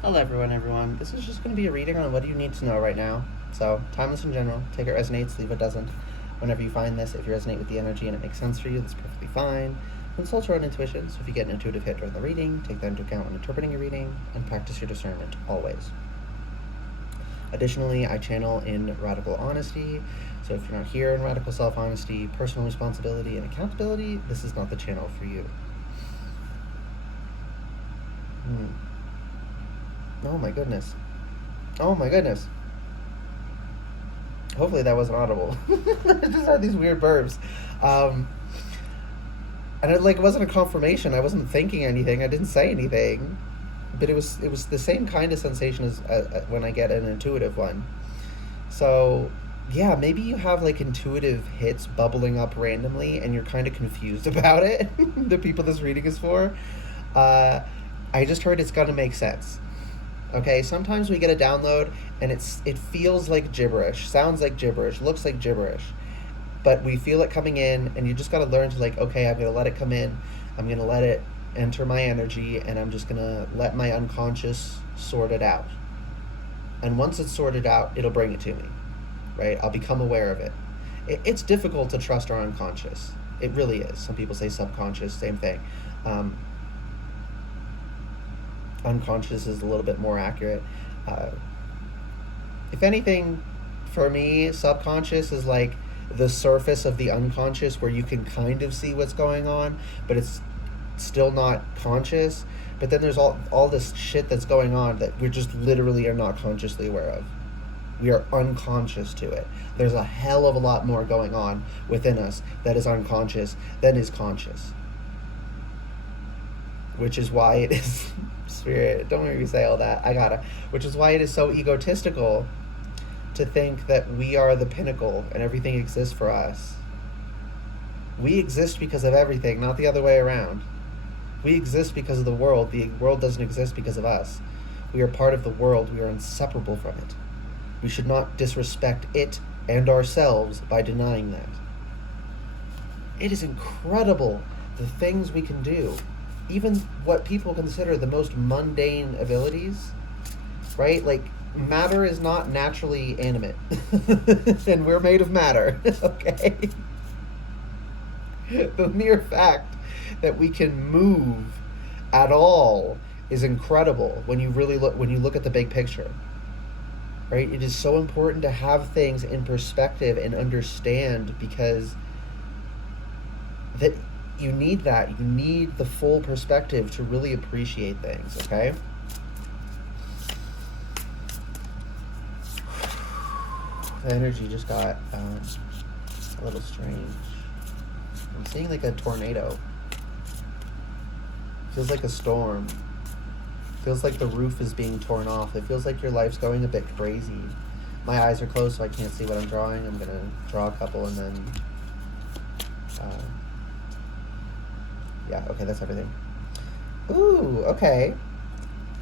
Hello everyone. This is just going to be a reading on what do you need to know right now. So, timeless in general. Take it resonates, leave it doesn't. Whenever you find this, if you resonate with the energy and it makes sense for you, that's perfectly fine. Consult your own intuition, so if you get an intuitive hit during the reading, take that into account when interpreting your reading, and practice your discernment always. Additionally, I channel in radical honesty, so if you're not here in radical self-honesty, personal responsibility, and accountability, this is not the channel for you. Oh my goodness. Oh my goodness. Hopefully that wasn't audible. I just had these weird burps. Um, and it wasn't a confirmation. I wasn't thinking anything. I didn't say anything. But it was the same kind of sensation as when I get an intuitive one. So, yeah, maybe you have like intuitive hits bubbling up randomly and you're kind of confused about it. The people this reading is for. Uh, I just heard it's gonna make sense. Okay, sometimes we get a download and it feels like gibberish, sounds like gibberish, looks like gibberish, but we feel it coming in, and you just got to learn to, like, okay, I'm gonna let it come in, I'm gonna let it enter my energy, and I'm just gonna let my unconscious sort it out. And once it's sorted out, it'll bring it to me, right? I'll become aware of it. It's difficult to trust our unconscious. It really is. Some people say subconscious, same thing. Um, Unconscious is a little bit more accurate. Uh, if anything, for me, subconscious is like the surface of the unconscious where you can kind of see what's going on, but it's still not conscious. But then there's all this shit that's going on that we just literally are not consciously aware of. We are unconscious to it. There's a hell of a lot more going on within us that is unconscious than is conscious. Which is why it is spirit. Don't make me say all that. I gotta. Which is why it is so egotistical to think that we are the pinnacle and everything exists for us. We exist because of everything, not the other way around. We exist because of the world. The world doesn't exist because of us. We are part of the world. We are inseparable from it. We should not disrespect it and ourselves by denying that. It is incredible the things we can do. Even what people consider the most mundane abilities, right? Like, matter is not naturally animate. And we're made of matter, okay? The mere fact that we can move at all is incredible when you look at the big picture. Right? It is so important to have things in perspective and understand, because that you need that. You need the full perspective to really appreciate things, okay? The energy just got a little strange. I'm seeing like a tornado. Feels like a storm. Feels like the roof is being torn off. It feels like your life's going a bit crazy. My eyes are closed, so I can't see what I'm drawing. I'm going to draw a couple and then... yeah, okay, that's everything. Ooh, okay.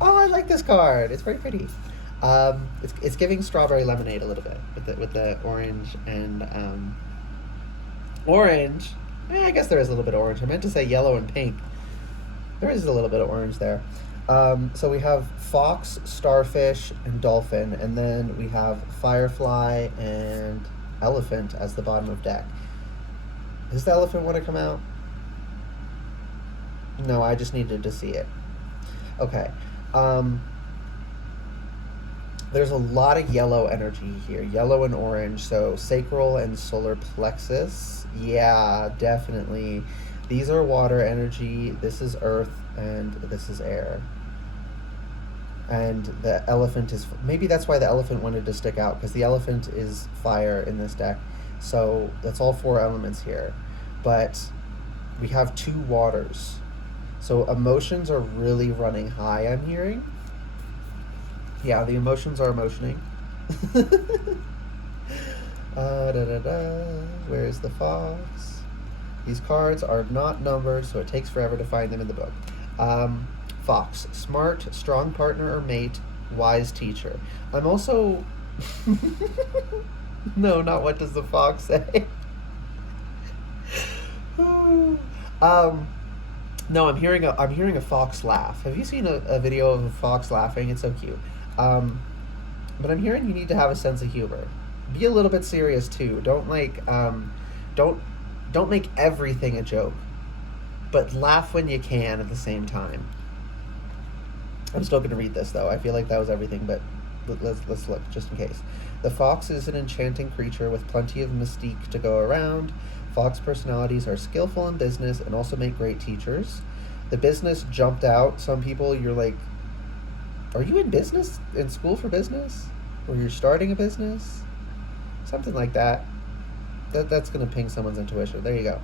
Oh, I like this card. It's very pretty. It's giving strawberry lemonade a little bit with the orange and orange. I guess there is a little bit of orange. I meant to say yellow and pink. There is a little bit of orange there. So we have fox, starfish, and dolphin, and then we have firefly and elephant as the bottom of deck. Does the elephant want to come out? No, I just needed to see it. Okay. There's a lot of yellow energy here. Yellow and orange. So sacral and solar plexus. Yeah, definitely. These are water energy. This is earth and this is air. And the elephant is... maybe that's why the elephant wanted to stick out, because the elephant is fire in this deck. So that's all 4 elements here. But we have 2 waters. So emotions are really running high, I'm hearing. Yeah, the emotions are emotioning. Where is the fox? These cards are not numbered, so it takes forever to find them in the book. Fox, smart, strong partner or mate, wise teacher. I'm also... no, not what does the fox say. No, I'm hearing a fox laugh. Have you seen a video of a fox laughing? It's so cute. Um, but I'm hearing you need to have a sense of humor. Be a little bit serious too. Don't don't make everything a joke, but laugh when you can at the same time. I'm still going to read this though. I feel like that was everything, but let's look just in case. The fox is an enchanting creature with plenty of mystique to go around. Fox personalities are skillful in business and also make great teachers. The business jumped out. Some people, you're like, are you in business? In school for business? Or you're starting a business? Something like that. That's going to ping someone's intuition. There you go.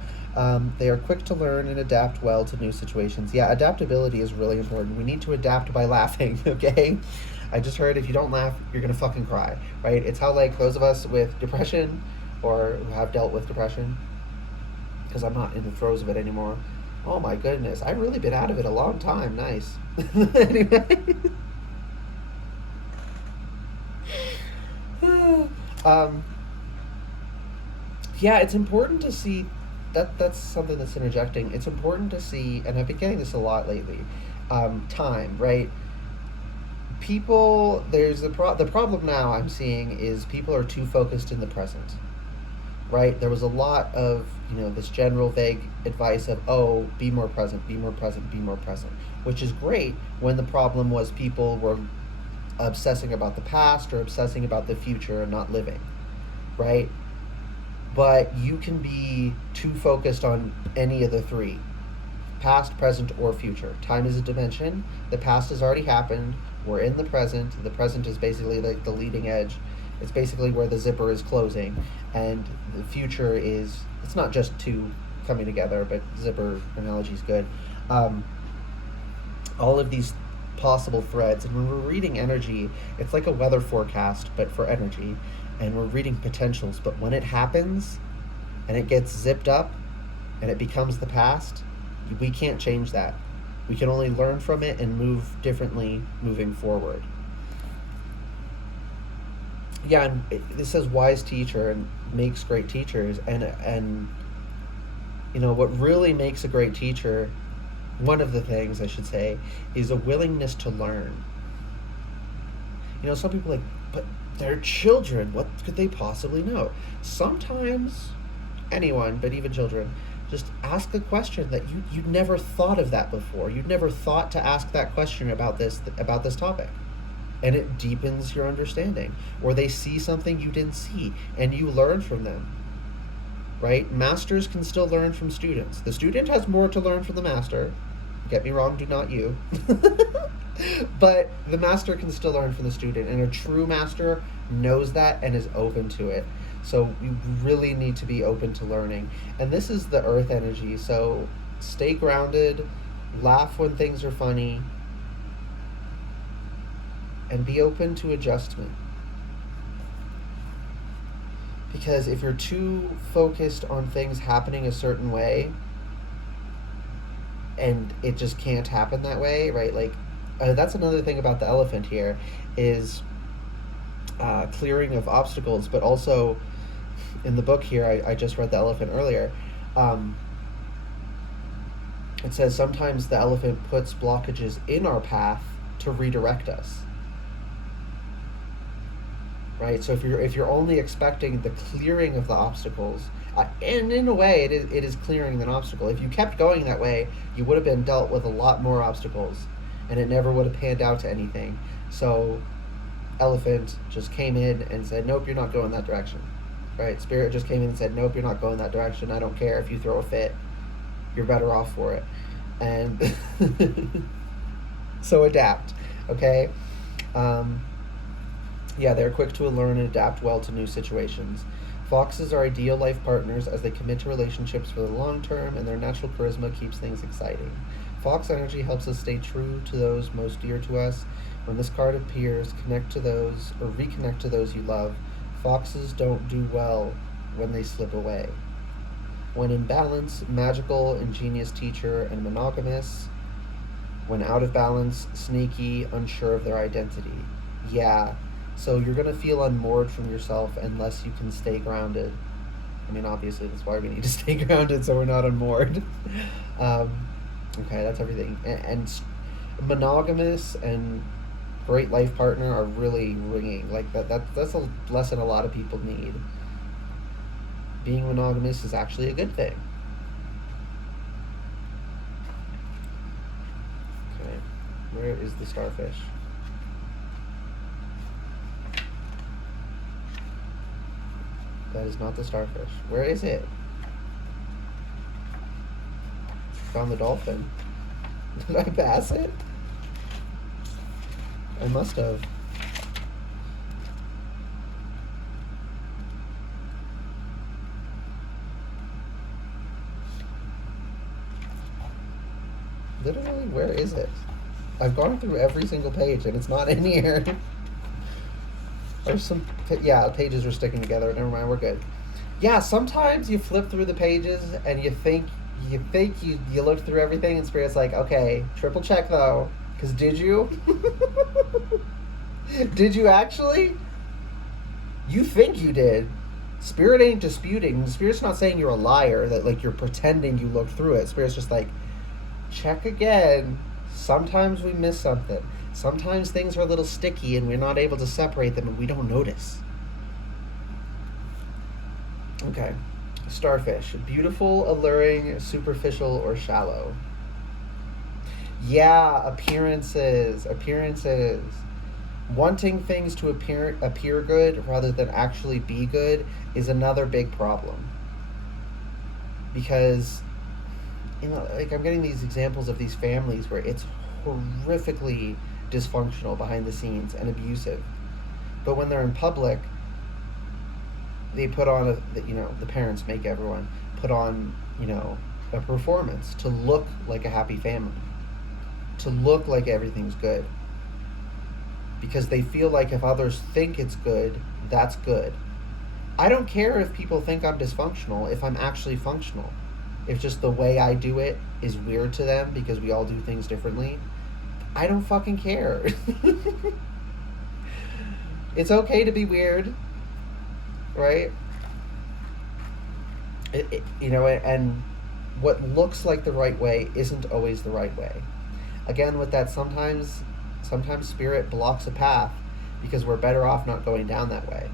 They are quick to learn and adapt well to new situations. Yeah, adaptability is really important. We need to adapt by laughing, okay? I just heard if you don't laugh, you're going to fucking cry, right? It's how, like, those of us with depression or who have dealt with depression, because I'm not in the throes of it anymore. Oh my goodness, I've really been out of it a long time. Nice. Anyway. um, yeah, it's important to see that's something that's interjecting. It's important to see, and I've been getting this a lot lately. Time, right? People, there's the problem now I'm seeing is people are too focused in the present, right? There was a lot of, this general vague advice of, oh, be more present, be more present, be more present, which is great when the problem was people were obsessing about the past or obsessing about the future and not living, right? But you can be too focused on any of the three: past, present, or future. Time is a dimension. The past has already happened. We're in the present. The present is basically like the leading edge. It's basically where the zipper is closing. And the future is, it's not just two coming together, but zipper analogy is good. All of these possible threads. And when we're reading energy, it's like a weather forecast, but for energy. And we're reading potentials. But when it happens and it gets zipped up and it becomes the past, we can't change that. We can only learn from it and move differently moving forward. Yeah, and this says wise teacher and makes great teachers, and what really makes a great teacher, one of the things I should say, is a willingness to learn. Some people are like, but they're children. What could they possibly know? Sometimes anyone, but even children, just ask a question that you'd never thought of that before. You'd never thought to ask that question about this topic. And it deepens your understanding. Or they see something you didn't see, and you learn from them. Right? Masters can still learn from students. The student has more to learn from the master. Get me wrong, do not you. But the master can still learn from the student, and a true master knows that and is open to it. So you really need to be open to learning. And this is the earth energy, so stay grounded, laugh when things are funny, and be open to adjustment. Because if you're too focused on things happening a certain way, and it just can't happen that way, right? Like, that's another thing about the elephant here, is clearing of obstacles, but also in the book here, I just read the elephant earlier, it says sometimes the elephant puts blockages in our path to redirect us. Right? So if you're only expecting the clearing of the obstacles, and in a way it is clearing an obstacle. If you kept going that way, you would have been dealt with a lot more obstacles, and it never would have panned out to anything. So elephant just came in and said, nope, you're not going that direction. Right? Spirit just came in and said, nope, you're not going that direction. I don't care if you throw a fit. You're better off for it. And so adapt, okay? Yeah, they're quick to learn and adapt well to new situations. Foxes are ideal life partners as they commit to relationships for the long term, and their natural charisma keeps things exciting. Fox energy helps us stay true to those most dear to us. When this card appears, connect to those or reconnect to those you love. Foxes don't do well when they slip away. When in balance, magical, ingenious teacher, and monogamous. When out of balance, sneaky, unsure of their identity. Yeah, so you're going to feel unmoored from yourself unless you can stay grounded. I mean, obviously, that's why we need to stay grounded so we're not unmoored. Okay, that's everything. Monogamous and great life partner are really ringing. Like that's a lesson a lot of people need. Being monogamous is actually a good thing. Okay, where is the starfish? That is not the starfish. Where is it? Found the dolphin. Did I pass it? I must have. Literally, where is it? I've gone through every single page and it's not in here. There's some, yeah, pages are sticking together. Never mind, we're good. Yeah, sometimes you flip through the pages and you looked through everything and Spirit's like, okay, triple check though, because did you? Did you actually? You think you did. Spirit ain't disputing. Spirit's not saying you're a liar, that like you're pretending you looked through it. Spirit's just like, check again. Sometimes we miss something. Sometimes things are a little sticky and we're not able to separate them and we don't notice. Okay. Starfish. Beautiful, alluring, superficial, or shallow. Yeah, appearances. Appearances. Wanting things to appear good rather than actually be good is another big problem. Because, you know, like I'm getting these examples of these families where it's horrifically dysfunctional behind the scenes and abusive. But when they're in public, they put on the parents make everyone put on, a performance to look like a happy family, to look like everything's good. Because they feel like if others think it's good, that's good. I don't care if people think I'm dysfunctional if I'm actually functional. If just the way I do it is weird to them because we all do things differently, I don't fucking care. It's okay to be weird, right? And what looks like the right way isn't always the right way. Again, with that, sometimes spirit blocks a path because we're better off not going down that way.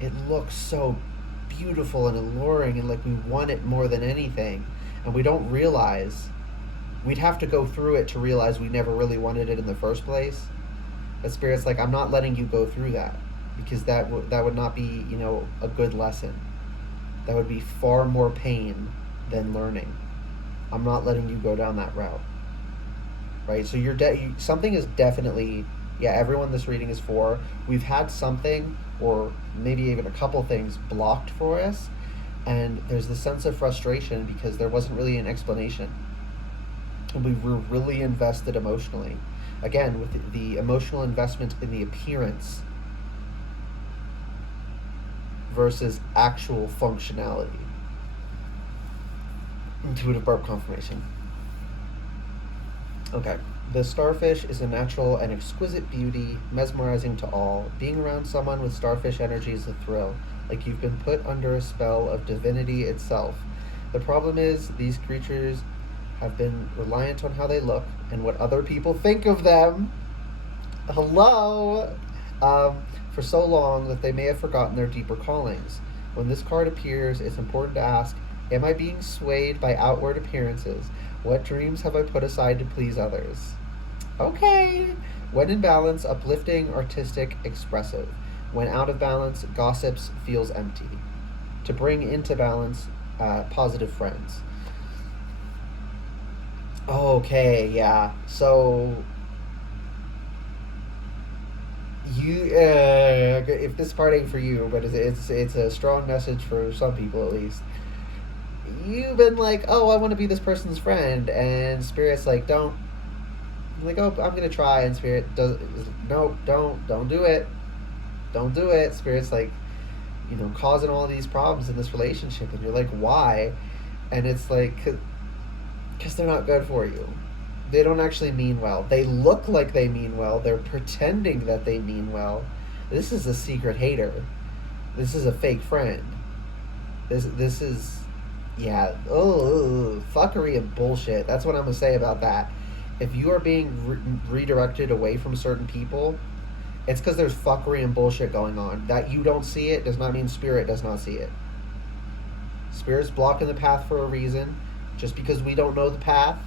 It looks so beautiful and alluring and like we want it more than anything, and we don't realize we'd have to go through it to realize we never really wanted it in the first place. But Spirit's like, I'm not letting you go through that because that would not be, a good lesson. That would be far more pain than learning. I'm not letting you go down that route. Right? So something is definitely, everyone this reading is for. We've had something or maybe even a couple things blocked for us, and there's this sense of frustration because there wasn't really an explanation. And we were really invested emotionally. Again, with the emotional investment in the appearance versus actual functionality. Intuitive burp confirmation. Okay. The starfish is a natural and exquisite beauty, mesmerizing to all. Being around someone with starfish energy is a thrill, like you've been put under a spell of divinity itself. The problem is, these creatures have been reliant on how they look and what other people think of them. Hello! For so long that they may have forgotten their deeper callings. When this card appears, it's important to ask, am I being swayed by outward appearances? What dreams have I put aside to please others? Okay. When in balance, uplifting, artistic, expressive. When out of balance, gossips, feels empty. To bring into balance, positive friends. Okay, yeah. So if this part ain't for you, but it's a strong message for some people at least. You've been like, oh, I want to be this person's friend, and Spirit's like, don't. I'm like, oh, I'm gonna try, and Spirit does. No, don't do it. Don't do it. Spirit's like, causing all these problems in this relationship, and you're like, why? And it's like, because they're not good for you. They don't actually mean well. They look like they mean well. They're pretending that they mean well. This is a secret hater. This is a fake friend. This is Yeah. Oh, fuckery and bullshit. That's what I'm gonna say about that. If you are being redirected away from certain people, it's because there's fuckery and bullshit going on. That you don't see it does not mean spirit does not see it. Spirit's blocking the path for a reason. Just because we don't know the path,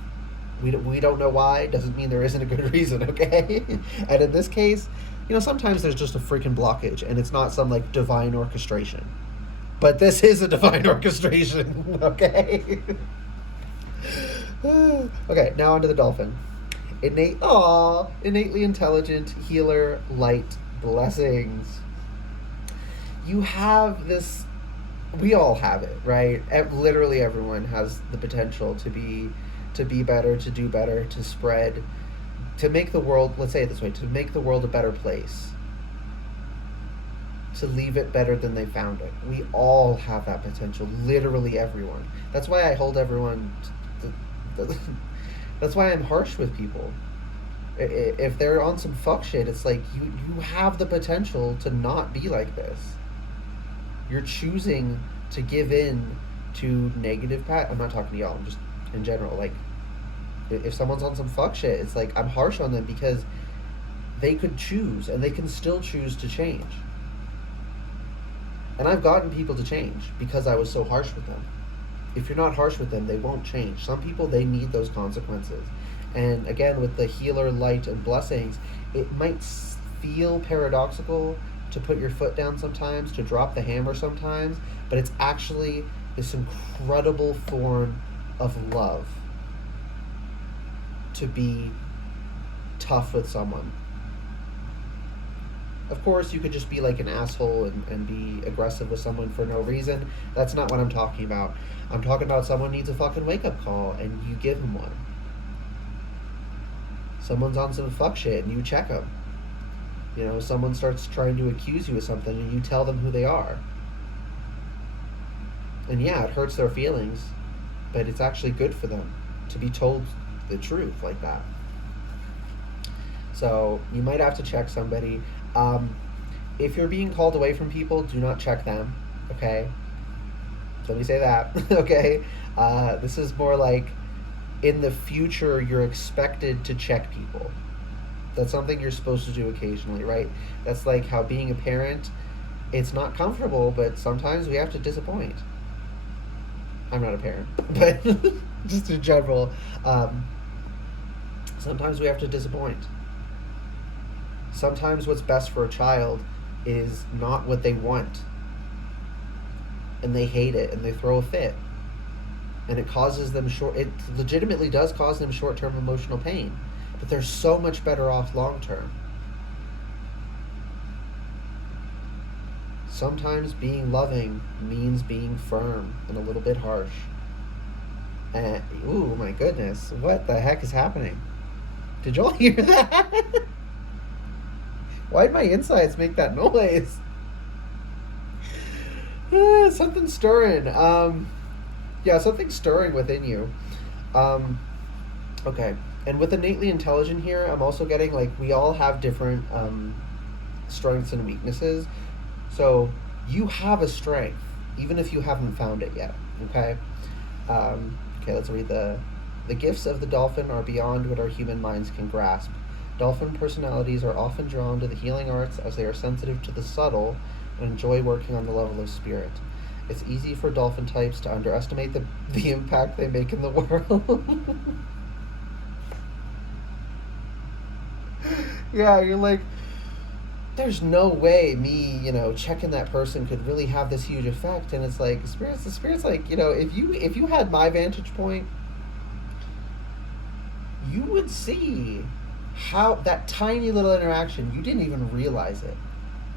we don't know why, doesn't mean there isn't a good reason, okay? And in this case, sometimes there's just a freaking blockage, and it's not some, like, divine orchestration. But this is a divine orchestration, okay? Okay, now onto the dolphin. Innately intelligent, healer, light, blessings. You have this. We all have it, right? Literally everyone has the potential to be better, to do better, to spread, to make the world. Let's say it this way: to make the world a better place, to leave it better than they found it. We all have that potential. Literally everyone. That's why I hold everyone. That's why I'm harsh with people. If they're on some fuck shit, it's like you have the potential to not be like this. You're choosing to give in to negative I'm not talking to y'all, I'm just in general. Like, if someone's on some fuck shit, it's like I'm harsh on them because they could choose, and they can still choose to change. And I've gotten people to change because I was so harsh with them. If you're not harsh with them, they won't change. Some people, they need those consequences. And again, with the healer, light, and blessings, it might feel paradoxical to put your foot down sometimes, to drop the hammer sometimes, but it's actually this incredible form of love to be tough with someone. Of course, you could just be like an asshole and be aggressive with someone for no reason. That's not what I'm talking about. I'm talking about someone needs a fucking wake-up call, and you give them one. Someone's on some fuck shit, and you check them. Someone starts trying to accuse you of something, and you tell them who they are. And yeah, it hurts their feelings, but it's actually good for them to be told the truth like that. So you might have to check somebody. If you're being called away from people, do not check them, okay? Let me say that, okay? This is more like, in the future, you're expected to check people. That's something you're supposed to do occasionally, right? That's like how being a parent, it's not comfortable, but sometimes we have to disappoint. I'm not a parent, but just in general, sometimes we have to disappoint. Sometimes what's best for a child is not what they want, and they hate it, and they throw a fit, and it causes them it legitimately does cause them short-term emotional pain, but they're so much better off long-term. Sometimes being loving means being firm and a little bit harsh. And ooh, my goodness, what the heck is happening? Did y'all hear that? Why'd my insides make that noise? Something's stirring. Yeah, something's stirring within you. Okay. And with innately intelligent here, I'm also getting, like, we all have different strengths and weaknesses. So you have a strength, even if you haven't found it yet. Okay? Okay, let's read the gifts of the dolphin are beyond what our human minds can grasp. Dolphin personalities are often drawn to the healing arts as they are sensitive to the subtle and enjoy working on the level of spirit. It's easy for dolphin types to underestimate the impact they make in the world. Yeah, you're like, there's no way me, checking that person could really have this huge effect. And it's like, the spirit's like, if you had my vantage point, you would see how that tiny little interaction, you didn't even realize it,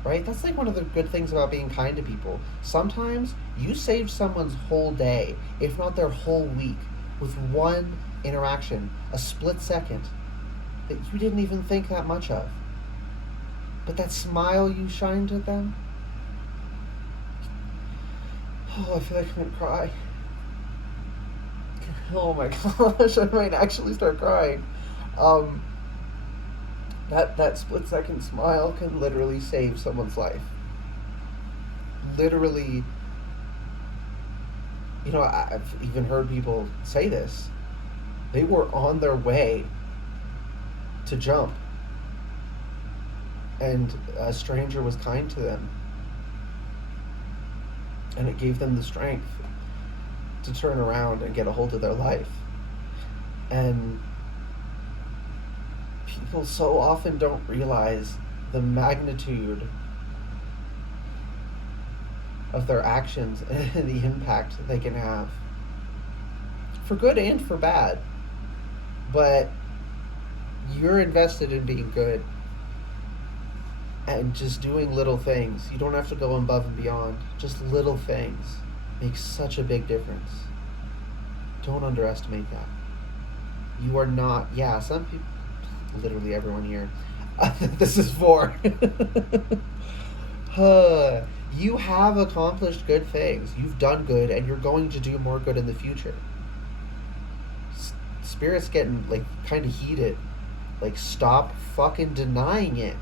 right? That's like one of the good things about being kind to people. Sometimes you save someone's whole day, if not their whole week, with one interaction, a split second that you didn't even think that much of. But that smile you shined at them, oh, I feel like I'm gonna cry. Oh my gosh, I might actually start crying. That split second smile can literally save someone's life. Literally I've even heard people say this. They were on their way to jump, and a stranger was kind to them, and it gave them the strength to turn around and get a hold of their life. And people so often don't realize the magnitude of their actions and the impact they can have, for good and for bad. But you're invested in being good and just doing little things. You don't have to go above and beyond. Just little things make such a big difference. Don't underestimate that. You are not, yeah, some people, literally everyone here, this is for. You have accomplished good things. You've done good, and you're going to do more good in the future. Spirit's getting, like, kind of heated. Like, stop fucking denying it.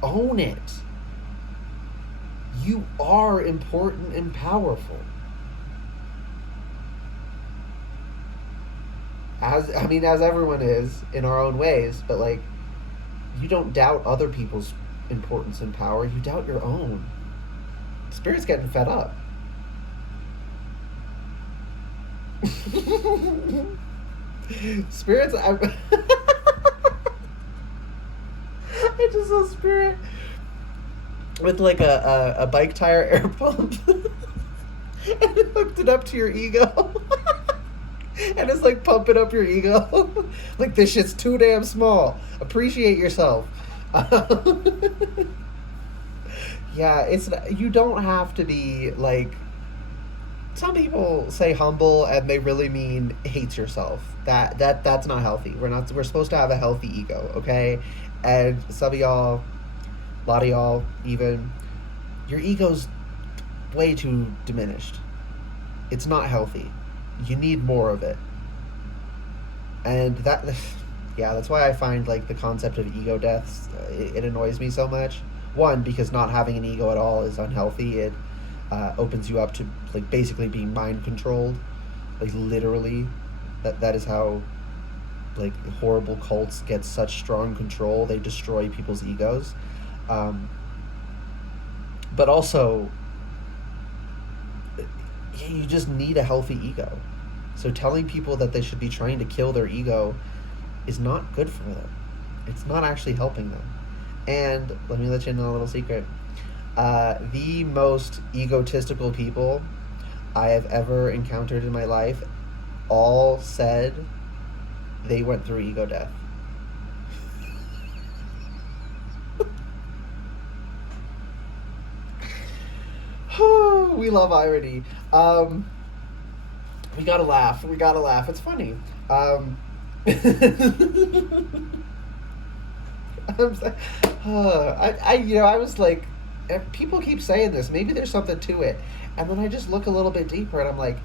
Own it. You are important and powerful. As everyone is in our own ways, but, like, you don't doubt other people's importance and power. You doubt your own. Spirit's getting fed up. Spirit's. I just saw Spirit with, like, a bike tire air pump and hooked it up to your ego. And it's, like, pumping up your ego. Like, this shit's too damn small. Appreciate yourself. Yeah, you don't have to be, like, some people say humble and they really mean hates yourself. That's not healthy. We're supposed to have a healthy ego, okay? And some of y'all, a lot of y'all even, your ego's way too diminished. It's not healthy. You need more of it. And that's why I find, like, the concept of ego deaths, it annoys me so much. One, because not having an ego at all is unhealthy. It opens you up to, like, basically being mind controlled. Like, literally. That is how, like, horrible cults get such strong control. They destroy people's egos. But also, you just need a healthy ego. So telling people that they should be trying to kill their ego is not good for them. It's not actually helping them. And let me let you know a little secret. The most egotistical people I have ever encountered in my life all said they went through ego death. We love irony. We gotta laugh. It's funny. I was like, people keep saying this. Maybe there's something to it. And then I just look a little bit deeper and I'm like,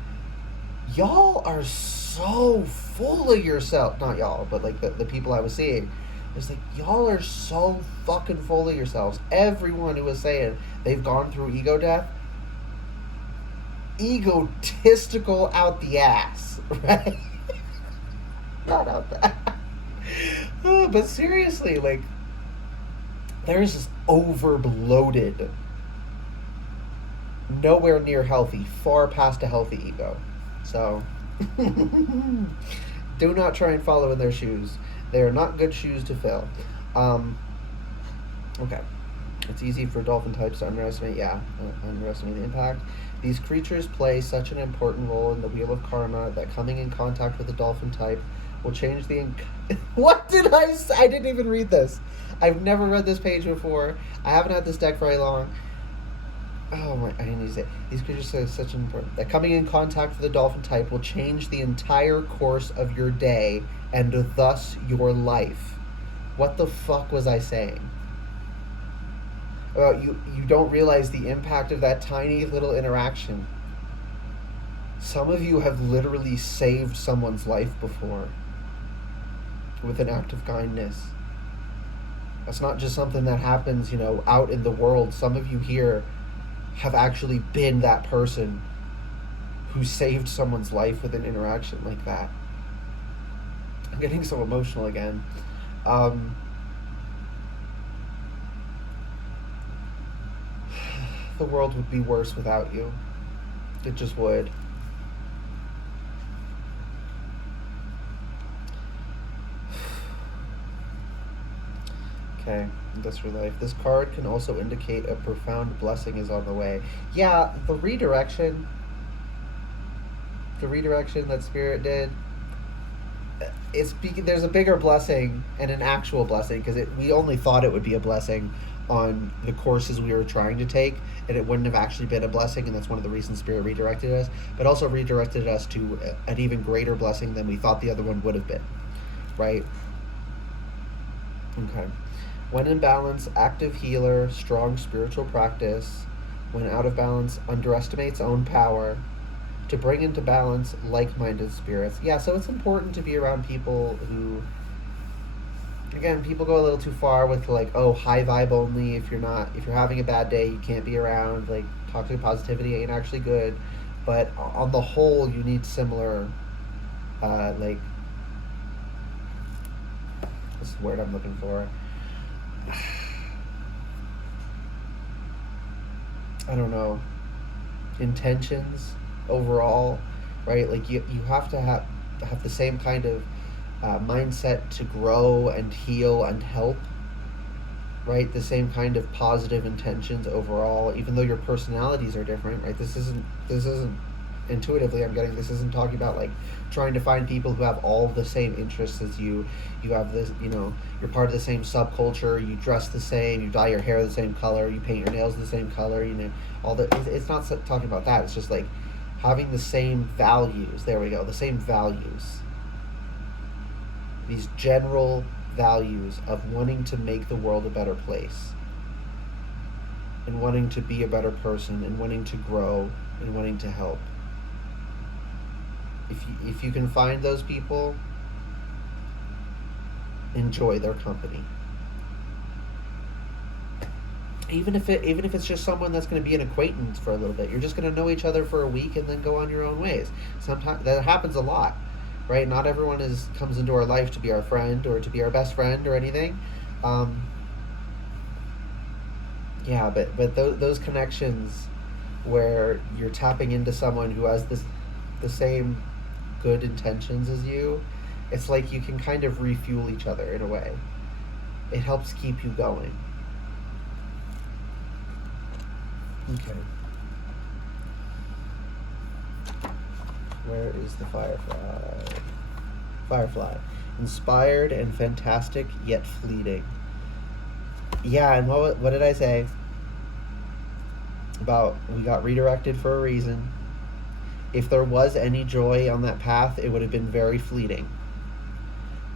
y'all are so full of yourself. Not y'all, but, like, the people I was seeing. It's like, y'all are so fucking full of yourselves. Everyone who was saying they've gone through ego death, egotistical out the ass, right? Not out the ass. But seriously, like, there's this overbloated, nowhere near healthy, far past a healthy ego. So, do not try and follow in their shoes. They are not good shoes to fill. Okay. It's easy for dolphin types to underestimate the impact. These creatures play such an important role in the wheel of karma that coming in contact with a dolphin type will change the... What did I say? I didn't even read this. I've never read this page before. I haven't had this deck very long. Oh my, I need to say. These creatures play such an important... That coming in contact with a dolphin type will change the entire course of your day and thus your life. What the fuck was I saying? You don't realize the impact of that tiny little interaction. Some of you have literally saved someone's life before with an act of kindness. That's not just something that happens, out in the world. Some of you here have actually been that person who saved someone's life with an interaction like that. I'm getting so emotional again. Um, the world would be worse without you. It just would. Okay, that's your life. This card can also indicate a profound blessing is on the way. Yeah, the redirection that Spirit did, there's a bigger blessing and an actual blessing because we only thought it would be a blessing on the courses we were trying to take, and it wouldn't have actually been a blessing, and that's one of the reasons Spirit redirected us, but also redirected us to an even greater blessing than we thought the other one would have been, right? Okay. When in balance, active healer, strong spiritual practice. When out of balance, underestimates own power. To bring into balance like-minded spirits. Yeah, so it's important to be around people who, again, people go a little too far with like, oh, high vibe only. If you're having a bad day, you can't be around. Like, toxic positivity ain't actually good. But on the whole, you need similar, like, what's the word I'm looking for? I don't know. Intentions overall, right? Like you have to have the same kind of mindset to grow and heal and help, right? The same kind of positive intentions overall, even though your personalities are different, right? This isn't intuitively I'm getting, this isn't talking about like trying to find people who have all the same interests as you have this, you're part of the same subculture, you dress the same, you dye your hair the same color, you paint your nails the same color, all that. It's not talking about that. It's just like having the same values. There we go, the same values, these general values of wanting to make the world a better place and wanting to be a better person and wanting to grow and wanting to help. If you can find those people, enjoy their company. Even if it's just someone that's going to be an acquaintance for a little bit, you're just going to know each other for a week and then go on your own ways. Sometimes that happens a lot, right? Not everyone comes into our life to be our friend or to be our best friend or anything. Yeah, but those connections where you're tapping into someone who has the same good intentions as you, it's like you can kind of refuel each other in a way. It helps keep you going. Okay. Where is the firefly? Firefly. Inspired and fantastic, yet fleeting. Yeah, and what did I say? About we got redirected for a reason. If there was any joy on that path, it would have been very fleeting.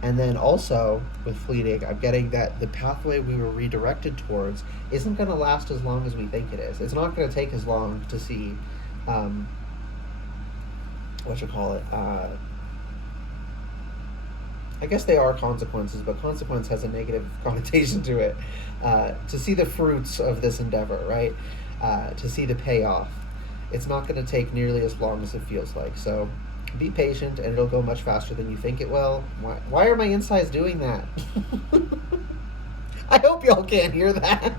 And then also, with fleeting, I'm getting that the pathway we were redirected towards isn't going to last as long as we think it is. It's not going to take as long to see, I guess they are consequences, but consequence has a negative connotation to it. To see the fruits of this endeavor, right? To see the payoff. It's not going to take nearly as long as it feels like. So be patient, and it'll go much faster than you think it will. Why are my insides doing that? I hope y'all can't hear that.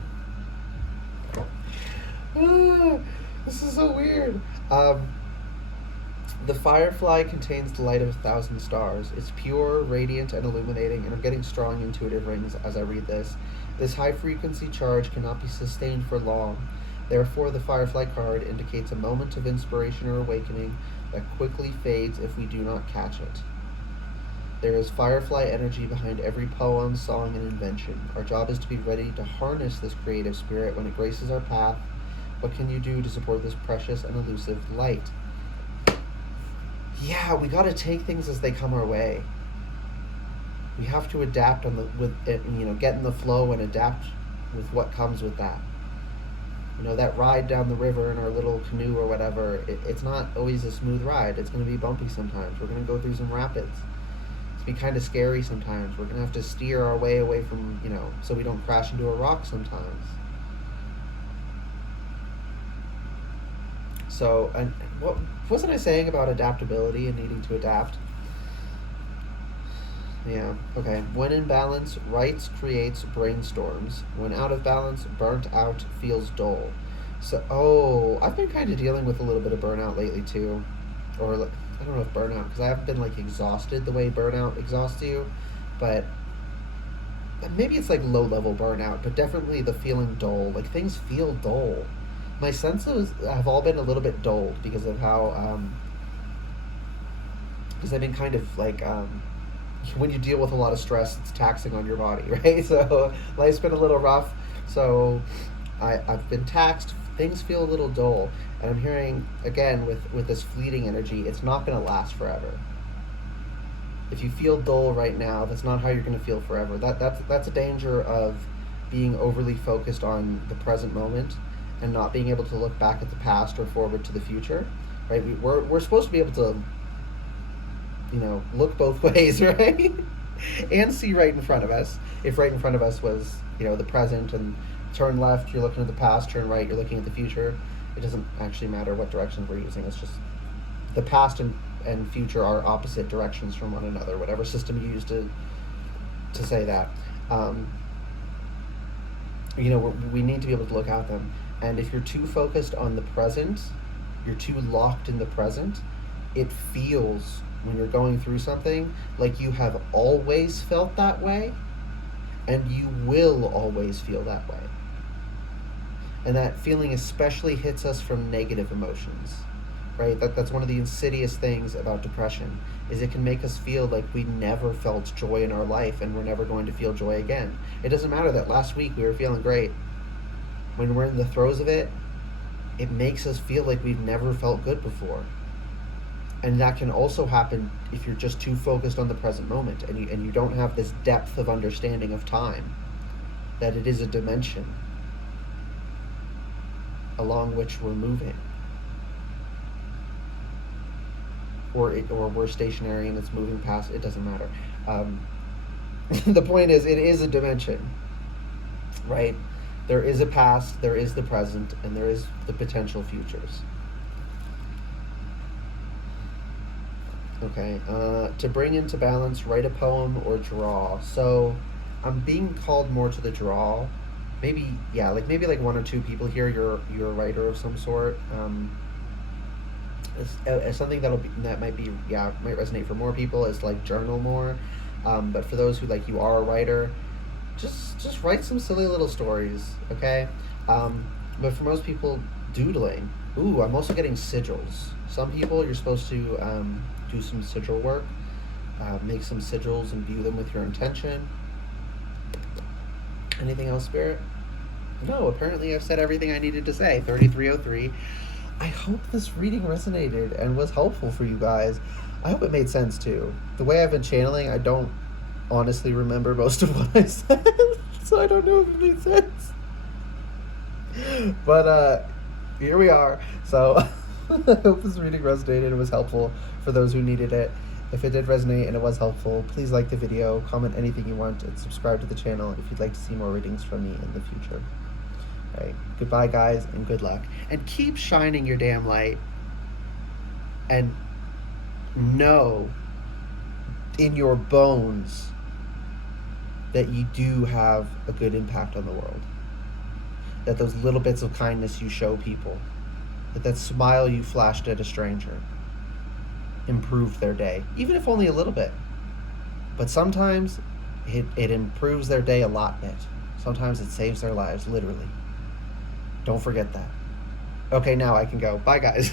This is so weird. The firefly contains the light of 1,000 stars. It's pure, radiant, and illuminating, and I'm getting strong intuitive rings as I read this. This high-frequency charge cannot be sustained for long. Therefore, the Firefly card indicates a moment of inspiration or awakening that quickly fades if we do not catch it. There is Firefly energy behind every poem, song, and invention. Our job is to be ready to harness this creative spirit when it graces our path. What can you do to support this precious and elusive light? Yeah, we got to take things as they come our way. We have to adapt get in the flow and adapt with what comes with that. That ride down the river in our little canoe or whatever, it's not always a smooth ride. It's going to be bumpy sometimes. We're going to go through some rapids. It's be kind of scary sometimes. We're going to have to steer our way away from, so we don't crash into a rock sometimes. So, and what wasn't I saying about adaptability and needing to adapt? Yeah, okay. When in balance, writes creates brainstorms. When out of balance, burnt out feels dull. So, oh, I've been kind of dealing with a little bit of burnout lately too. Or, like, I don't know if burnout, because I haven't been like exhausted the way burnout exhausts you, but maybe it's like low level burnout, but definitely the feeling dull. Like things feel dull. My senses have all been a little bit dulled because of how, because I've been kind of like, when you deal with a lot of stress, it's taxing on your body, right? So life's been a little rough. So I've been taxed. Things feel a little dull. And I'm hearing, again, with this fleeting energy, it's not going to last forever. If you feel dull right now, that's not how you're going to feel forever. That's a danger of being overly focused on the present moment and not being able to look back at the past or forward to the future, right? We're supposed to be able to, look both ways, right? And see right in front of us. If right in front of us was, the present, and turn left, you're looking at the past, turn right, you're looking at the future. It doesn't actually matter what directions we're using. It's just the past and future are opposite directions from one another, whatever system you use to say that. We need to be able to look at them. And if you're too focused on the present, you're too locked in the present, it feels, when you're going through something, like you have always felt that way, and you will always feel that way. And that feeling especially hits us from negative emotions, right? That's one of the insidious things about depression, is it can make us feel like we never felt joy in our life and we're never going to feel joy again. It doesn't matter that last week we were feeling great. When we're in the throes of it, it makes us feel like we've never felt good before. And that can also happen if you're just too focused on the present moment and you don't have this depth of understanding of time, that it is a dimension along which we're moving. Or we're stationary and it's moving past, it doesn't matter. The point is, it is a dimension, right? There is a past, there is the present, and there is the potential futures. Okay, to bring into balance, write a poem or draw. So I'm being called more to the draw. Maybe like one or two people here, you're a writer of some sort. It's something that might resonate for more people is like journal more. But for those who, like, you are a writer, just write some silly little stories, okay? But for most people, doodling. Ooh, I'm also getting sigils. Some people, you're supposed to do some sigil work, make some sigils and view them with your intention. Anything else, Spirit? No, apparently I've said everything I needed to say. 3303. I hope this reading resonated and was helpful for you guys. I hope it made sense too. The way I've been channeling, I don't honestly remember most of what I said, so I don't know if it made sense. But here we are. So I hope this reading resonated and was helpful for those who needed it. If it did resonate and it was helpful, please like the video, comment anything you want, and subscribe to the channel if you'd like to see more readings from me in the future. All right, goodbye, guys, and good luck. And keep shining your damn light. And know in your bones that you do have a good impact on the world. That those little bits of kindness you show people, that smile you flashed at a stranger, improved their day, even if only a little bit. But sometimes it improves their day a lot bit. Sometimes it saves their lives, literally. Don't forget that. Okay, now I can go. Bye, guys.